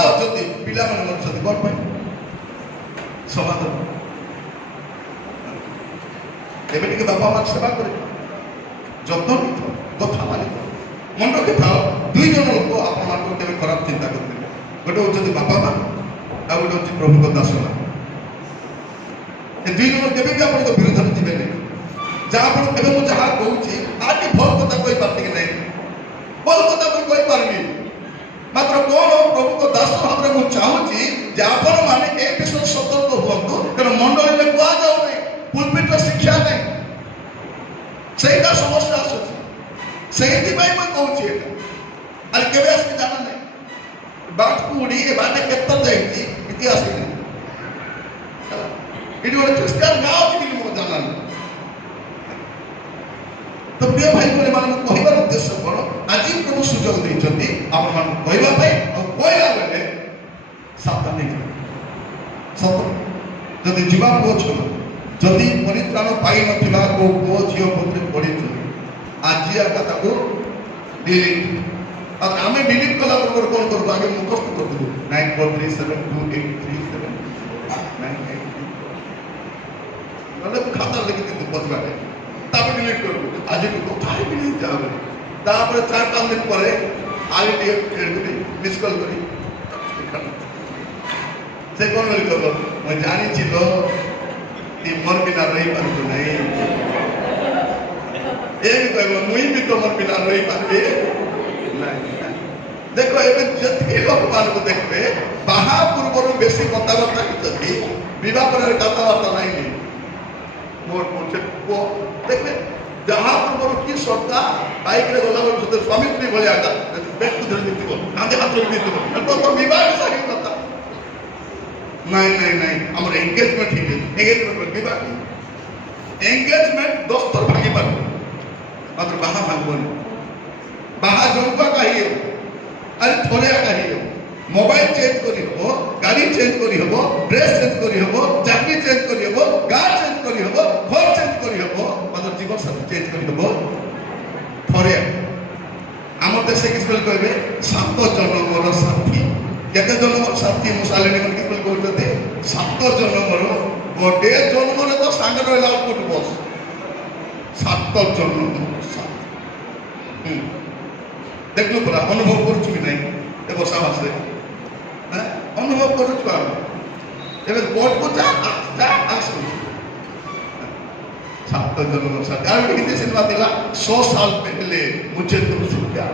अछंती पिला माने अछंती कोन पाई समाधान एबे टिके बापा मां सेवा करे जतन कथा माने मन रखि थाओ दुई जन लोक आपन मान को केबे खराब चिंता करते गोटे होचंती बापा मां आ गोटे होची प्रभु को दास मां ए दुई जन केबे भी आपन को विरोध में जिबे नहीं जहाँ पर कभी मुझे जहाँ कहूँगी आज की भल कथा कोई पार्टी की नहीं भल कथा कोई पार्टी मात्र कौन प्रभु को दास भाव में मुझे चाहूँगी जे आपण माने ए विषय सतर्क हुअन्तु कारण मंडली में कुआ जाऊ नहीं पुलपिट शिक्षा नहीं सेटा समस्या आसुची सेति भाई मैं कहूँगी एटा अरे केबे आसी जाना नहीं बात पूरी ए बात केत्तर जाईची इतिहास नहीं इडी गोटे क्रिश्चियन गाँव की मुझे जाना नहीं तो प्रिय भाई बोले मान कहबार उद्देश्य कौन आज प्रभु सुजोग देइछथि आपण मान कहबा भाई और कहला बेले सावधान नहीं सत जदि जीवा को छ जदि परित्राण पाई नथिबा को झियो पुत्र पड़ी आज कथा को डिलीट और आमे डिलीट कला पर कौन करबो आगे मुखस्त कर दो 94372837 मतलब खाता लिखि दे बचबाटे ताप डिलीट करबो आज को कथा ही नहीं जावे तापर 4-5 दिन परे आली टे मिस कॉल करी से कौन बोल करबो मैं जानी छिलो ती मोर बिना रही पारबो नहीं ए भी कहबो मुई भी तो मोर बिना रही पारबे नहीं देखो एबे जति लोक मान को देखबे बाहा पूर्वरु बेसी कथाबार्ता हितथि विवाह पर कथाबार्ता नहीं मोर मुझे को देखबे जहाँ पूर्वरु की श्रद्धा बाइक रे गला बेले स्वामी स्त्री भलिया का बैठ को धरि दिथिबो कांदे हाथ रे दिथिबो तो विवाह सही कथा नहीं हमर एंगेजमेंट ठीक है एंगेजमेंट विवाह एंगेजमेंट दोस्तर भागी पर मात्र बाहा भागबोनी बाहा जोंका कहियो अरे थोड़े कहियो मोबाइल चेंज करी हो गाड़ी चेंज करी हो ड्रेस चेंज करी हो चाकरी चेंज करी हो गाड़ चेंज करी हो घर चेंज करी हो मतलब जीवन साथी चेंज करी हो थोड़े आम देश किस कहबे 7 जन्मर साथी केते जन्मर साथी मुसालिनी मन किस कहते 7 जन्मर गोटे जन्मर तो सांग रहला आउटपुट बस 7 जन्मर साथी देखलो पूरा अनुभव करूछु कि नहीं ए वर्षा मासे अनुभव करूछु हम एबे बोर्ड को जा आसु 7 जन्म साथ यार कितने सिनेमा दिला 100 साल पहले मुझे तुमसे प्यार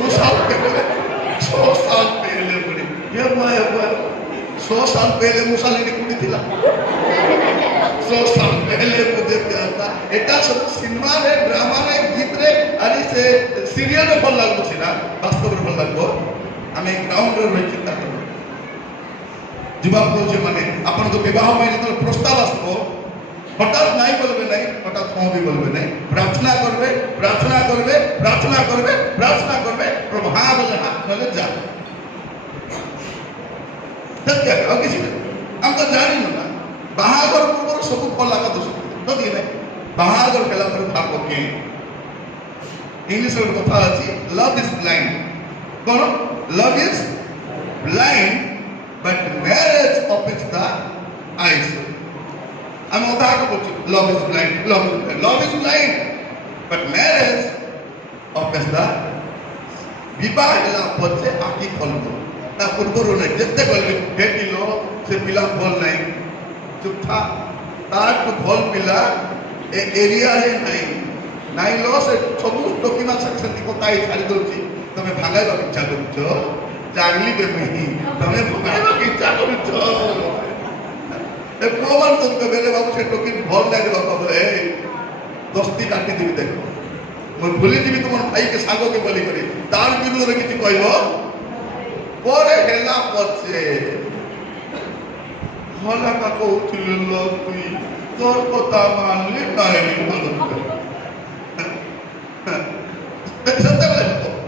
2 साल पहले 100 साल पहले बोले ये हुआ 100 साल पहले मुसालिनी कुड़ी थिला 100 साल पहले मुझे क्या था एटा सब सिनेमा रे ड्रामा रे गीत रे अरे से सीरियल रे भल लागो छिना वास्तव रे भल लागो आमे ग्राउंड रे रही चिंता करू जुबाब को जे माने अपन तो विवाह में तो प्रस्ताव आसबो हठात नहीं बोलबे नहीं हठात हाँ भी बोलबे नहीं प्रार्थना करबे प्रार्थना करबे प्रार्थना करबे प्रार्थना करबे प्रभु हाँ बोले हाँ बोले जा तब क्या और किसी हम तो जानी ना बाहागर पूर्व सब फल लगा दोष तो दिए नहीं बाहागर केला पर भाग के इंग्लिश में कथा अछि लव इज ब्लाइंड कौन love is blind but marriage opens the eyes. I'm not talking love is blind, love is blind, but marriage opens the विवाह ହେଲା ପଛେ ଆଖି ଖୋଲବ ତା ପୂର୍ବରୁ ନାହିଁ ଯେତେ ଗଲେ ଭେଟିଲ ସେ ପିଲା ଭଲ ନାହିଁ ଚୁପ୍ ଥା ତାଠୁ ଭଲ ପିଲା ଏ ଏରିଆରେ ନାହିଁ ଲ ସେ ସବୁ ଟୋକିମା ସେମିତି କଥା ହେଇ ଛାଡ଼ି ଦେଉଛି ତମେ ଭାଗାଇବାକୁ ଇଚ୍ଛା କରୁଛ जागली के नहीं तमे भगाइबा की इच्छा करूछ ए कोमान तुमके मेरे बाबू से टोकी भल लागे बाबा ए दोस्ती काटी देबी देखो मैं भूली जीवी तुम भाई के सागो के बोली करी तार विरुद्ध रे किछि कहबो परे हेला पछे होला का कहउथिल लो तुई तोर कथा मानली नाही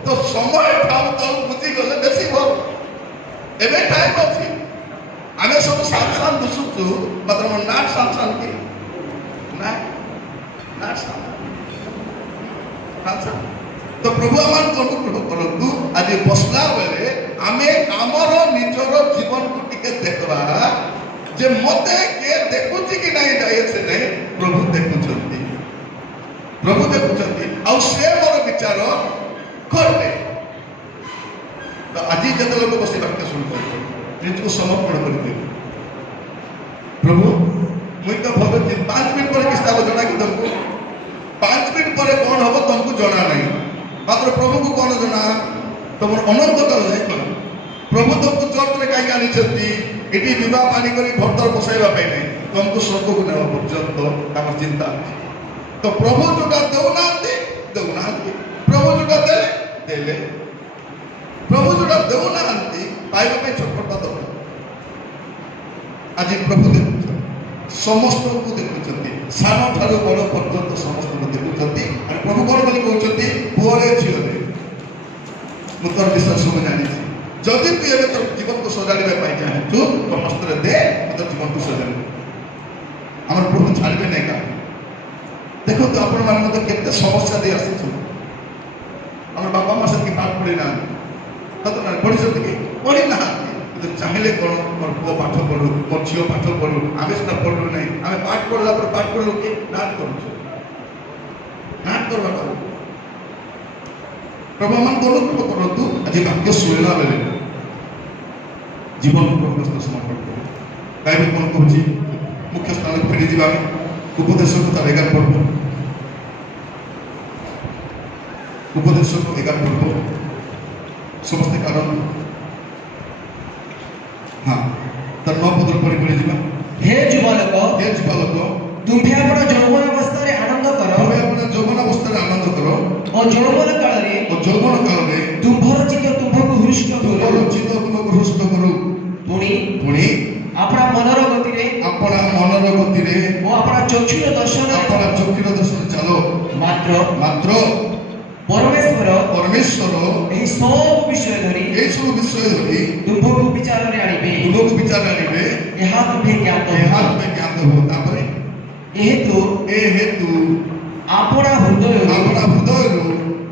तो समय ठाउ तो बुझी गले बेसी भल एबे टाइम अछि आमे सब सानसान दुसुचु मतलब नाट सानसान की ना नाट सानसान तो प्रभु आमान को अनुग्रह करंतु आज बसला बेले आमे हमर निजर जीवन को टिके देखबा जे मते के देखुची कि नहीं जाय से नहीं प्रभु देखुचंती आ से मोर विचार करते तो आज जत लोग बस वाक्य सुनते निजको समर्पण करते प्रभु मुई तो भगत 5 मिनट पर किस्ता को जना कि तुमको 5 मिनट पर कौन हबो तुमको जना नहीं मात्र प्रभु को कौन जना तुम अनंत काल जाय कोन प्रभु तुमको चर्च रे काई आनी छथि एटी विवाह पानी करी भक्तर बसाइबा पे नहीं तुमको स्वर्ग को नेवा पर्यंत ताकर चिंता तो प्रभु जोटा देउना प्रभु जोटा देले प्रभु जोटा देउना पाइबा पे छटपटा दो आज प्रभु देखुछ समस्त को देखुछंती सानो ठारो बड़ पर्यंत समस्त को देखुछंती और प्रभु कोन बोली कहउछंती पुओरे झिओरे मुतर विश्वास में जानी जदि तू एबे तो जीवन को सजाड़िबे पाई चाहे तू तो हस्तर दे तो जीवन को सजाड़े हमर प्रभु छाड़बे नहीं का देखो तो आपण मान मते केते समस्या दे आसी छु हमर बाबा मां से की पाठ पढ़ी ना तो ना पढ़ी सकते की पढ़ी ना तो चाहिले कोन मोर को पाठ पढ़ू मोर झियो पाठ पढ़ू आमे से पढ़ू नहीं आमे पाठ पढ़ला पर पाठ पढ़लु के नाट करू छु नाट करबा करू प्रभु मन को अनुग्रह करतु आज वाक्य सुनला बेले जीवन को प्रश्न समर्पण करू बाइबल कोन कहूची मुख्य स्थान फेरी दिबा उपदेश को तार 11 पढ़बो उपदेश को 11 पढ़बो समस्त कारण हाँ तर 9 पद पढ़ी पढ़ी जीवा हे जुबालक तुम आपण यौवन अवस्था रे आनंद करो तुम अपन यौवन अवस्था रे आनंद करो और यौवन काल रे तुम्भर चित्त तुमको हृष्ट करो पुणी अपना मनर गति रे ओ अपना चक्षुर दर्शन चलो मात्र परमेश्वर एही सब विषय धरी तुमको विचार रे आनिबे एहा तुमे ज्ञात हो तापरे ए हेतु आपना हृदय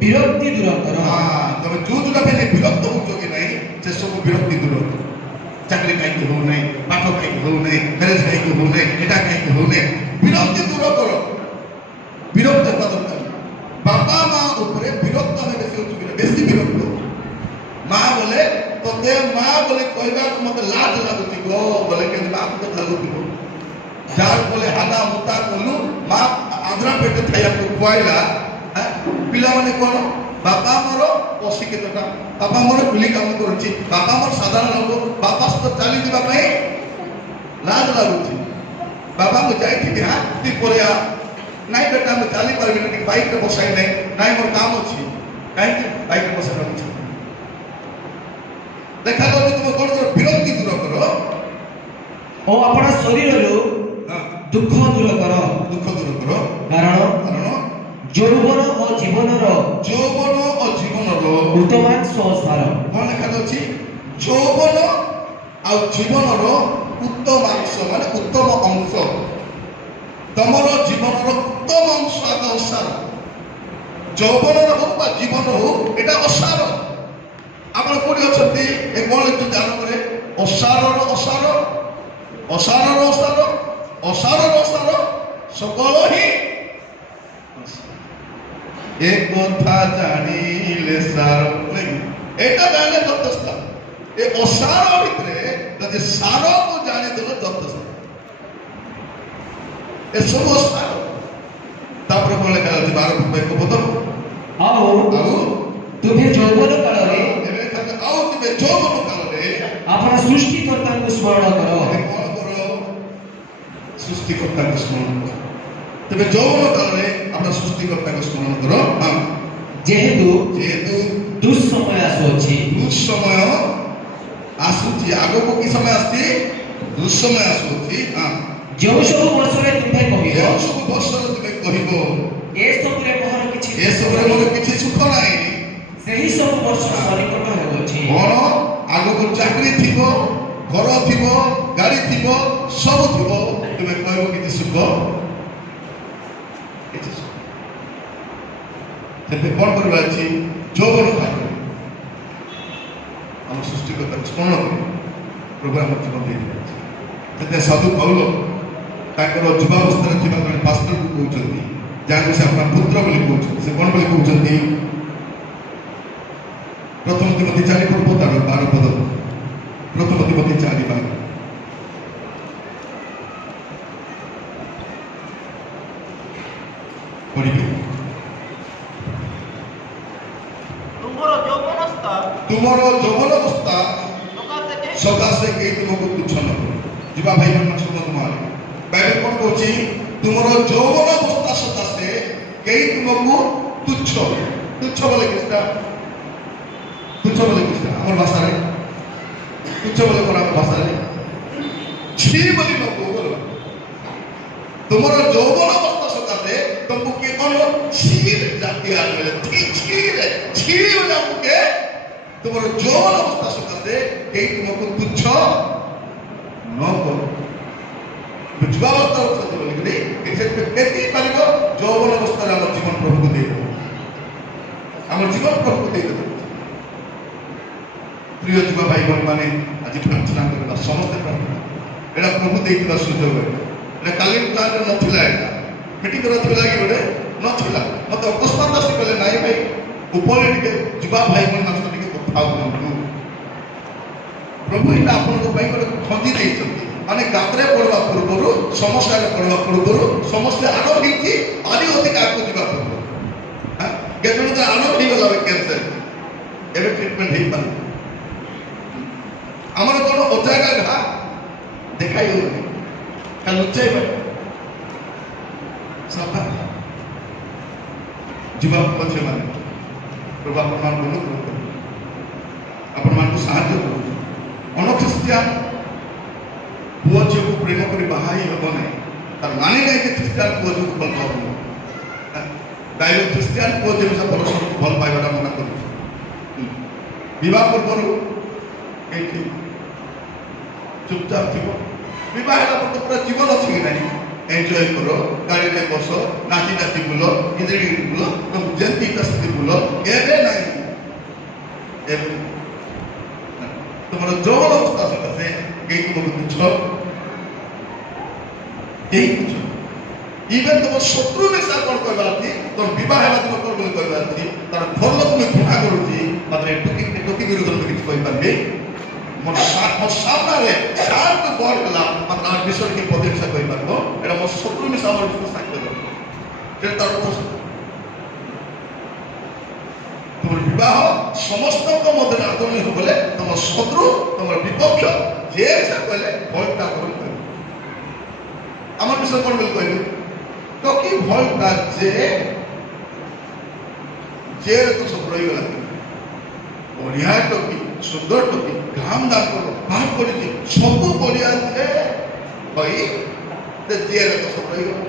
विरक्ति दूर करो हां तमे जो जोटा पे विरक्त हो कि नहीं से सब विरक्ति दूर चाकरी काई हो नहीं पाठ काई हो नहीं मैरिज काई हो नहीं एटा काई हो नहीं विरक्ति दूर करो विरक्त दरकार बाबा मां ऊपर विरक्त में बेसी विरक्त मां बोले तो दे मां बोले कहबा मते लाज लागुती गो बोले के बाप तो लागुती गो जार बोले हादा मुता कोलु मां आंध्रा पेट थाया को खुआइला पिला माने कोन बापा मोर अशिक्षितटा बापा मोर कुली काम करुच्ची बापा मोर साधारण लोक बापा सहित चली जावाई लाज लगुच बाबा मुझे जाइए हाँ तुम पर नाई बेटा मुझे चली पारि बाइक बसाई ना नाई मोर काम अच्छी कहीं बाइक बसाई देखा गल तुम कौन कर विरक्ति दूर कर और अपना शरीर दुख दूर कर कारण যৌবন ও জীবনর উত্তমান সংস্থার কোন লেখা আছে যৌবন আর জীবনর উত্তমাংশ মানে উত্তম অংশ তোমার জীবনর উত্তম অংশ অসার যৌবনর হোক বা জীবন হোক এটা অসার আপনার কোটি অনেক এ কোন একটু জানো করে অসারর অসার অসারর অসার অসারর অসার সকল হি एक কথা জানিলে সার এটা জানলে যথেষ্ট এই অসার ভিতরে যদি সারକୁ জানিদেলে যথেষ্ট এসব অসার তারপরে কোন লেখা আছে 12 বাক্য বদল ଆଉ ତୁମେ ଯୌବନ କାଳରେ ଆଉ ତୁମେ ଯୌବନ କାଳରେ ଆପଣ ସୃଷ୍ଟିକର୍ତ୍ତାଙ୍କୁ ସ୍ମରଣ କର କଣ କର ସୃଷ୍ଟିକର୍ତ୍ତାଙ୍କୁ ସ୍ମରଣ କର तेरे যৌবন কালে আমরা সৃষ্টিকর্তাকে স্মরণ করো যেহেতু দুঃসময় আসুছি দুঃসময় আসুছি আগକୁ কি সময় আসছে দুঃসময় আসুছি ଯେଉଁ ସବୁ ବର୍ଷରେ ତୁମେ କହିବ ଯେଉଁ ସବୁ ବର୍ଷରେ ତୁମେ କହିବ ଏସବୁରେ ମୋର କିଛି ସୁଖ ନାହିଁ ସେହି ସବୁ ବର୍ଷ ସନିକଟ ହେଉଅଛି କଣ ଆଗକୁ ଚାକିରି ଥିବ ଘର ଥିବ ଗାଡ଼ି ଥିବ ସବୁ ଥିବ ତୁମେ କହିବ କିଛି ସୁଖ ସେତେ କଣ କରିବା ଅଛି ଯୌବନ କାଳରେ ଆମ ସୃଷ୍ଟିକର୍ତ୍ତାକୁ ସ୍ମରଣ କରି ପ୍ରଭୁ ଆମ ଜୀବନ ଦେଇଥିଲେ ସେତେ ସାଧୁ ପାଉଲ ତାଙ୍କର ଯୁବାବସ୍ଥାରେ ଥିବା ଜଣେ ପାଷ୍ଟରକୁ କହୁଛନ୍ତି ଯାହାକୁ ସେ ଆପଣ ପୁତ୍ର ବୋଲି କହୁଛନ୍ତି ସେ କଣ ବୋଲି କହୁଛନ୍ତି ପ୍ରଥମ ତିମୋଥୀ 4 ପର୍ବ ତାର 12 ପଦ ପ୍ରଥମ ତିମୋଥୀ 4:12 ପଢିବେ तुमर যৌবন অবস্থা সকাশে কেই তোমাকে তুচ্ছ ন যুবা ভাই মান শুনো তোমার বাইবেল কোন কইছি তোমার যৌবন অবস্থা সকাশে কেই তোমাকে তুচ্ছ তুচ্ছ বলে কিটা আমার ভাষারে তুচ্ছ বলে কোন আমার ভাষারে ছি বলি লোক বলো তোমার যৌবন অবস্থা সকাশে তোমাকে কি কোন ছির জাতি আসবে ছি বলে আমাকে তোমার যৌবন অবস্থা সকাশে কেই তোমাকে তুচ্ছ ন কর যুবাবস্থা অবস্থা বলি কেতি পারিব যৌবন অবস্থায় আমার জীবন প্রভুকে দিয়ে দেব আমার জীবন প্রভুকে দিয়ে দেব প্রিয় যুবা ভাই বোন মানে আজ প্রার্থনা করা সমস্ত প্রার্থনা এটা প্রভু ଦେଇଥିବା ସୁଯୋଗ এটা କାଲି ପ୍ଲାନ୍ରେ ନଥିଲା এটা ମିଟିଂରେ ନଥିଲା କି ଗୋଟେ ନଥିଲା ମତେ ଅକସ୍ମାତ ଆସି କହିଲେ ନାଇଁ ଭାଇ ଉପରେ ଟିକେ ଯୁବା ଭାଇ ମାନଙ୍କ ସହିତ ଟିକେ କଥା ହୁଅନ୍ତୁ ପ୍ରଭୁ ଏଇଟା ଆପଣଙ୍କ ପାଇଁ ଗୋଟେ ଖଞ୍ଜି ଦେଇଛନ୍ତି ମାନେ ଗାତରେ ପଡ଼ିବା ପୂର୍ବରୁ ସମସ୍ୟାରେ ପଡ଼ିବା ପୂର୍ବରୁ ସମସ୍ୟା ଆରମ୍ଭ ହେଇଛି ଆହୁରି ଅଧିକ ଆଗକୁ ଯିବା ପୂର୍ବରୁ କେତେ ଜଣ ଆରମ୍ଭ ହେଇଗଲା କ୍ୟାନ୍ସର ଏବେ ଟ୍ରିଟମେଣ୍ଟ ହେଇପାରୁନି ଆମର କ'ଣ ଅଜାଗା ଘା ଦେଖାଇ ହଉନି ଖାଲି ଲୁଚାଇବା ସଫା ଯୁବକ ଝିଅମାନେ ପ୍ରଭୁ ଆପଣମାନଙ୍କୁ ଅନୁଗ୍ରହ କରୁ ଆପଣମାନଙ୍କୁ ସାହାଯ୍ୟ କରୁ ଅଣଖ୍ରୀଷ୍ଟିଆନ ପୁଅ ଝିଅକୁ ପ୍ରେମ କରି ବାହା ହେଇ ହେବ ନାହିଁ ତାର ମାନେ ନାହିଁ ଯେ ଖ୍ରୀଷ୍ଟିଆନ ପୁଅ ଝିଅକୁ ଭଲ ପାଉନି ବାଇବେଲ ଖ୍ରୀଷ୍ଟିଆନ ପୁଅ ଝିଅ ପରସ୍ପରକୁ ଭଲ ପାଇବାଟା ମନା କରୁଛି ବିବାହ ପୂର୍ବରୁ ଏଇଠି ଚୁପଚାପ ଥିବ ବିବାହ ହେଲା ପରେ ପୁରା ଜୀବନ ଅଛି କି ନାହିଁ ଏନ୍ଜୟ କର ଗାଡ଼ିରେ ବସ ନାଚି ନାଚି ବୁଲ ଇନ୍ଦ୍ରି ବୁଲ ଯେମିତି ଇଚ୍ଛା ସେମିତି ବୁଲ ଏବେ ନାହିଁ ଏବେ তোমার যৌবন অবস্থা সকাশে কেই তোমাকে তুচ্ছ কেই তুচ্ছ ইভেন তোমার শত্রু মিশা কোন কইবা আছে তোর বিবাহ হেলা তোমার কোন বলি কইবা আছে তার ঘর লোক তুমি ঘৃণা করুছি মাত্র টুকি বিরোধ কিছু কই পারবে মোর সামনে শান্ত বড় গলা মাত্র আর বিষয় কি প্রতিষ্ঠা কই পারবো এটা মোর শত্রু মিশা আমার বিষয় সাক্ষ্য দেব এটা তার কথা विवाह समस्त मध्य आदरणीय हो बोले तुम शत्रु तुम विपक्ष जे कहले भयटा कर आम विषय कौन बोल कहले तो कि भयटा जे तो सब रही गला बढ़िया टोकी सुंदर टोकी घाम दाम कर बाहर कर सब बढ़िया थे भाई जे तो सब रही गला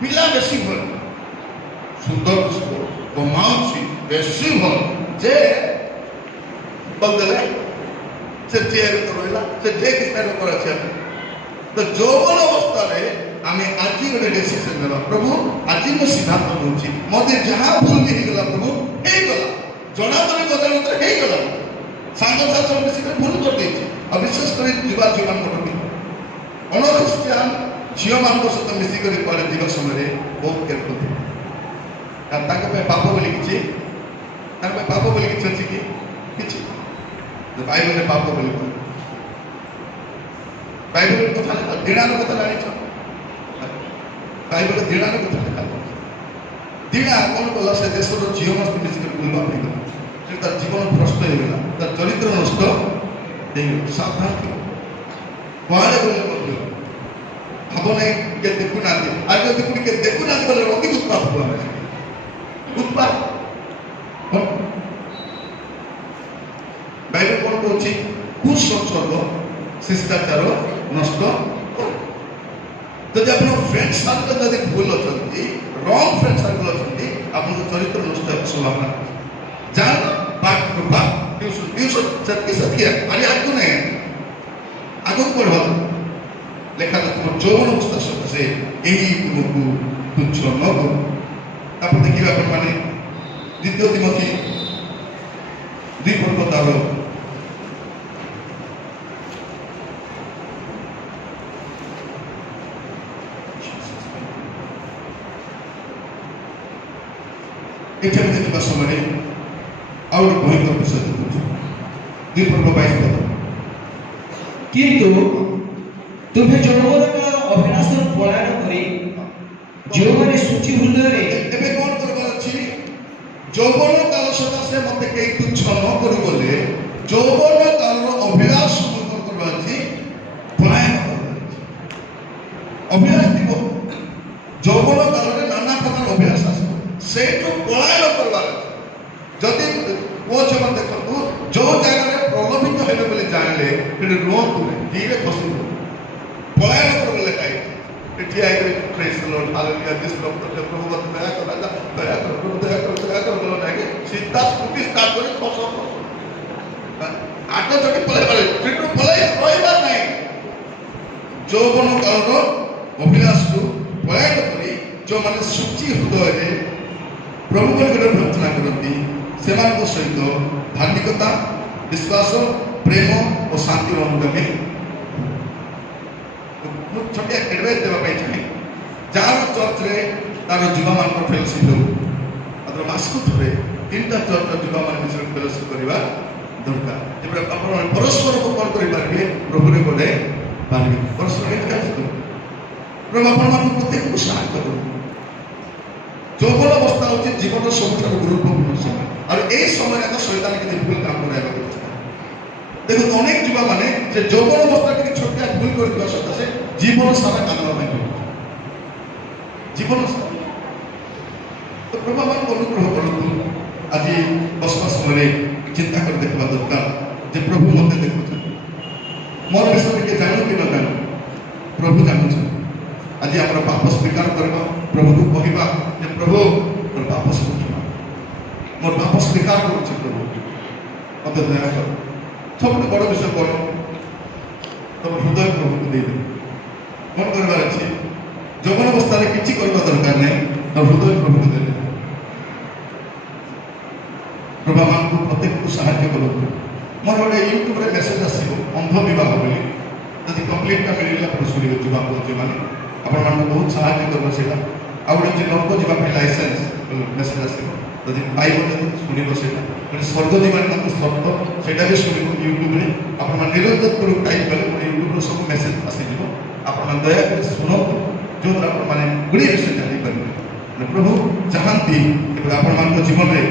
पिला बेसी भल सुंदर कमाउसी बेसी भल जे बदले से चेयर तो रहिला से जे किस्तार कर छै तो जौवन अवस्था रे आमे आज गोटे डिसीजन नेला प्रभु आज मो सिद्धांत होछि मते जहां भूल ही गला प्रभु हे गला जणा तने कदर हे गला सांग साथ मिसी कर भूल कर देछि और विशेष कर जीवा जीवन मोटो अनख्रिस्टियन झील मान सहित मिसिक कड़े जीवा समय बहुत केयरफुल थे पाप बोली किसी पाप बोली किसी अच्छी कि किसी बाइबल में पाप बोली बाइबल कथा लिखा दीणार कथा जानी बाइबल दीणार कथा लिखा दीणा कौन कला से देश झील मस्त मिसिक बुलवा गला तार जीवन भ्रष्ट हो गला तार चरित्र नष्ट हो सावधान थी कड़े बोले भाव नहीं के देखु ना आज देखु के देखु ना बोले अति उत्पाद हुआ है उत्पाद बाइबल कौन कहछि कुसंसर्ग शिष्टाचार नष्ट जब आप फ्रेंड सर्कल जब भूल अच्छी रंग फ्रेंड सर्कल अच्छी आप चरित्र नष्ट होगा संभावना जान ट्यूशन ट्यूशन सत्य अरे आगे नहीं आगे पढ़ा लेखा तुम जौवन अवस्था सकाशे यही तुमको तुच्छ न करो तापर देखिए अपन माने द्वितीय तिमोथी 2 पर्व तार एठारे देखा समय और भयंकर विषय देखु 2 पर्व 22 पद किंतु तुम्हें जौवन काल अभिलाष पलायन करी जो माने सूची हृदय रे एबे कोन करबार अछि जौवन काल सकाशे मते केई तुच्छ न करू बोले जौवन काल अभिलाष पूर्ण करबार अछि पलायन करबार अभिलाष दिबो जौवन काल रे नाना प्रकार अभिलाष आसो सेटो पलायन करबार जदि वो जमन देखो जो जगह रे प्रलोभित हेबे बोले जानले फिर रोंतु धीरे खसु पलायन कर लेखाई एठी आई praise the lord hallelujah this Lord तो प्रभु मत दया कर राजा दया कर प्रभु दया कर बोलो नागे सीधा स्कूटी स्टार्ट करे खसो आटो चटी पले पले फिर पलाई होइबा नहीं जौवन कालर अभिलाष को पलायन करी जो माने सूची हृदय रे प्रभु के प्रार्थना करती सेमान सहित धार्मिकता विश्वास प्रेम और शांति अनुगामी छोटिया एडवाइस देवा चाहिए जार चर्च रे तार युवा मान फेलोशिप हो अगर मासकु थरे 3टा चर्च युवा मान मिशन फेलोशिप करबा दरकार जेबे अपन परस्पर को कॉल करि पारबे प्रभु रे बोले पारबे परस्पर के काज करू प्रभु अपन मान प्रत्येक को सहायता करू जौवन अवस्था होची जीवन सबठार गुरुत्वपूर्ण समय और ए समय का शैतान के भूल काम कराइबा देखो अनेक युवा माने जे जौवन अवस्था के छोटिया भूल कर दिया सता से जीवन सारा कांदवा में जीवन सारा तो प्रभु मान अनुग्रह करतु आज बसवा समय चिंता कर देखबा दरकार जे प्रभु मते देखु मोर विषय के जानो कि न जानो प्रभु जानु आज हमरा पाप स्वीकार करबा प्रभु को कहबा जे प्रभु मोर पाप स्वीकार करू प्रभु मते दया कर सबसे बड़ विषय कौन तुम हृदय प्रभु को दे कौन करवार अच्छी जौवन अवस्था किसी करवा दरकार नहीं तो हृदय प्रभु को दे प्रभा मान को प्रत्येक को साहाय्य करो मोर गोटे यूट्यूब रे मेसेज आसो अंध विवाह बोली जब कम्प्लीटा मिलला पर शुरू जुवा बोलते माने आपण मान बहुत साहाय्य करबो सेटा आ गोटे जे लोक जीवा लाइसेंस मेसेज आसो जदि बाइबल शुणव से स्वर्ग जीवन शब्द से शुणव यूट्यूब में आप निरंतर पूर्व टाइप कले यूट्यूब सब मेसेज आसीज आप दयाकोर शुणु जो मैंने गुड़े विषय जानीपर प्रभु चाहती आपण जीवन में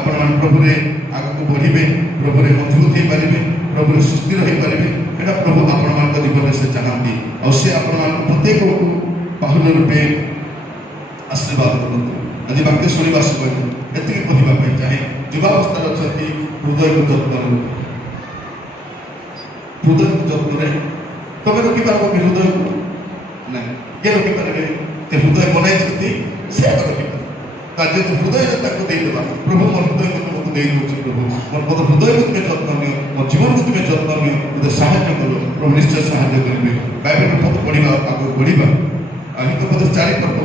आपण मान प्रभु रे आगु बढ़िबे, प्रभु रे मजबूत हो पारे, प्रभु रे सुस्थिर हो पारे, एटा प्रभु आपण मान जीवन में से चाहती और से आपण मान प्रत्येक को बाहुल्य रूपे आशीर्वाद करते। आज वाक्य शुणा समय एति कहवा चाहे युवावस्था अच्छा हृदय को जत्न हृदय को जत्न तमें रखिपार हृदय को ना किए रखिपारे हृदय बनाई से रखिपार जो हृदय देदेवा प्रभु मोर हृदय को तुमको दे दूँ प्रभु मोर हृदय को तुम्हें जत्न नि मो जीवन को तुम्हें जत्न नि मुझे साहाଯ୍य कर प्रभु निश्चय साहाଯ୍य करेंगे। बाइबल पद पढ़ा आगे बढ़ा आ 4 पर्व